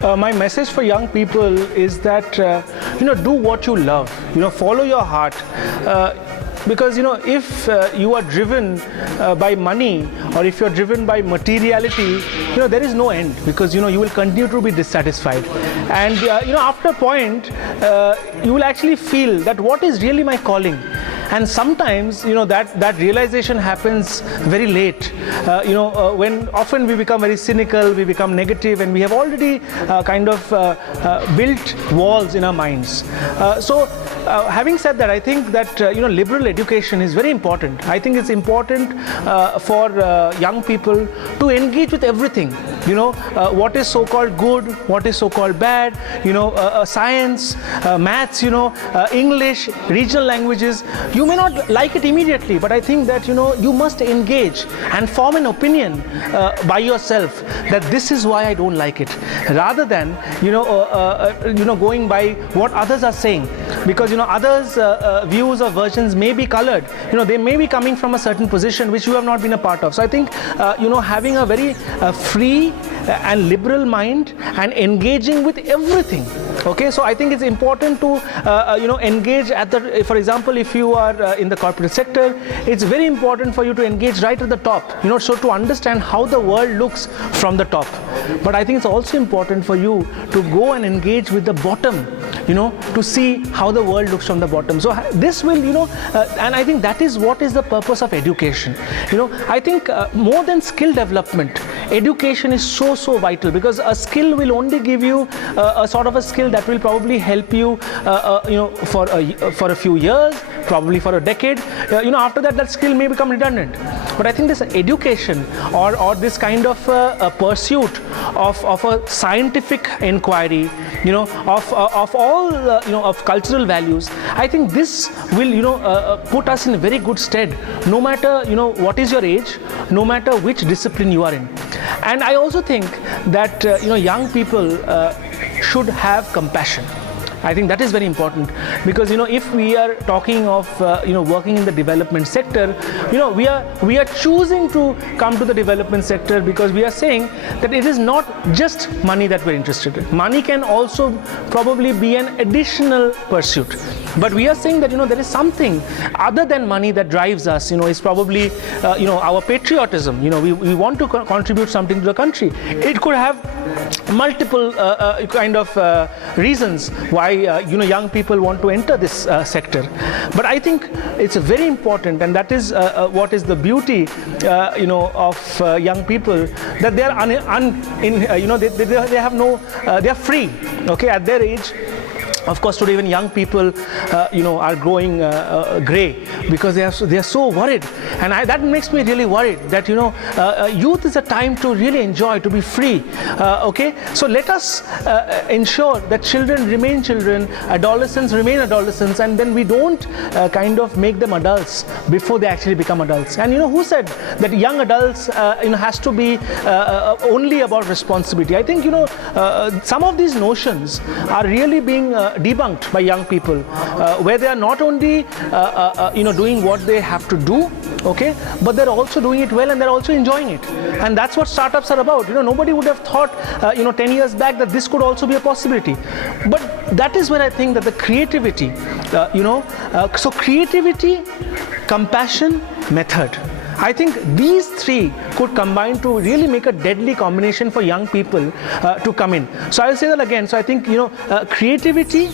My message for young people is that do what you love. Follow your heart. Because if you are driven by money, or if you're driven by materiality, there is no end, because you will continue to be dissatisfied. And after a point, you will actually feel that what is really my calling. And sometimes that realization happens very late, when often we become very cynical, we become negative, and we have already built walls in our minds. Having said that, I think that liberal education is very important. I think it's important for young people to engage with everything. What is so-called good, what is so-called bad, science, maths, English, regional languages. You may not like it immediately, but I think that you must engage and form an opinion by yourself that this is why I don't like it, rather than going by what others are saying. Because others' views or versions may be colored. They may be coming from a certain position which you have not been a part of. So I think having a very free and liberal mind and engaging with everything. Okay, so I think it's important to engage at the, for example, if you are in the corporate sector, it's very important for you to engage right at the top, so to understand how the world looks from the top. But I think it's also important for you to go and engage with the bottom, to see how the world looks from the bottom. So this will, and I think that is what is the purpose of education. I think more than skill development, education is so vital, because a skill will only give you a sort of a skill that will probably help you, for a few years, probably for a decade. After that skill may become redundant. But I think this education or this kind of pursuit of a scientific inquiry, of all of cultural values, I think this will put us in a very good stead, no matter what is your age, no matter which discipline you are in. And I also think that young people should have compassion. I think that is very important, because if we are talking of working in the development sector, we are choosing to come to the development sector because we are saying that it is not just money that we're interested in. Money can also probably be an additional pursuit, but we are saying that there is something other than money that drives us. Is probably our patriotism. We want to contribute something to the country. It could have multiple reasons why young people want to enter this sector. But I think it's very important, and that is what is the beauty of young people, that they are they are free. Okay, at their age. Of course, today even young people, are growing grey, because they are so worried, and that makes me really worried. That youth is a time to really enjoy, to be free. Okay, so let us ensure that children remain children, adolescents remain adolescents, and then we don't make them adults before they actually become adults. And who said that young adults has to be only about responsibility? I think some of these notions are really being debunked by young people, where they are not only doing what they have to do, okay, but they're also doing it well, and they're also enjoying it. And that's what startups are about. Nobody would have thought 10 years back that this could also be a possibility. But that is where I think that the creativity, so creativity, compassion, method, I think these three could combine to really make a deadly combination for young people to come in. So I'll say that again. So I think creativity,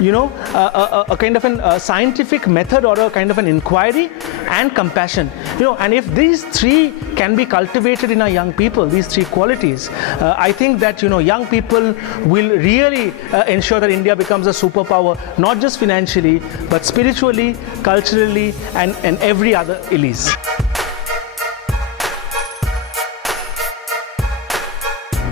a kind of a scientific method or a kind of an inquiry, and compassion. And if these three can be cultivated in our young people, these three qualities, I think that young people will really ensure that India becomes a superpower, not just financially, but spiritually, culturally, and every other release.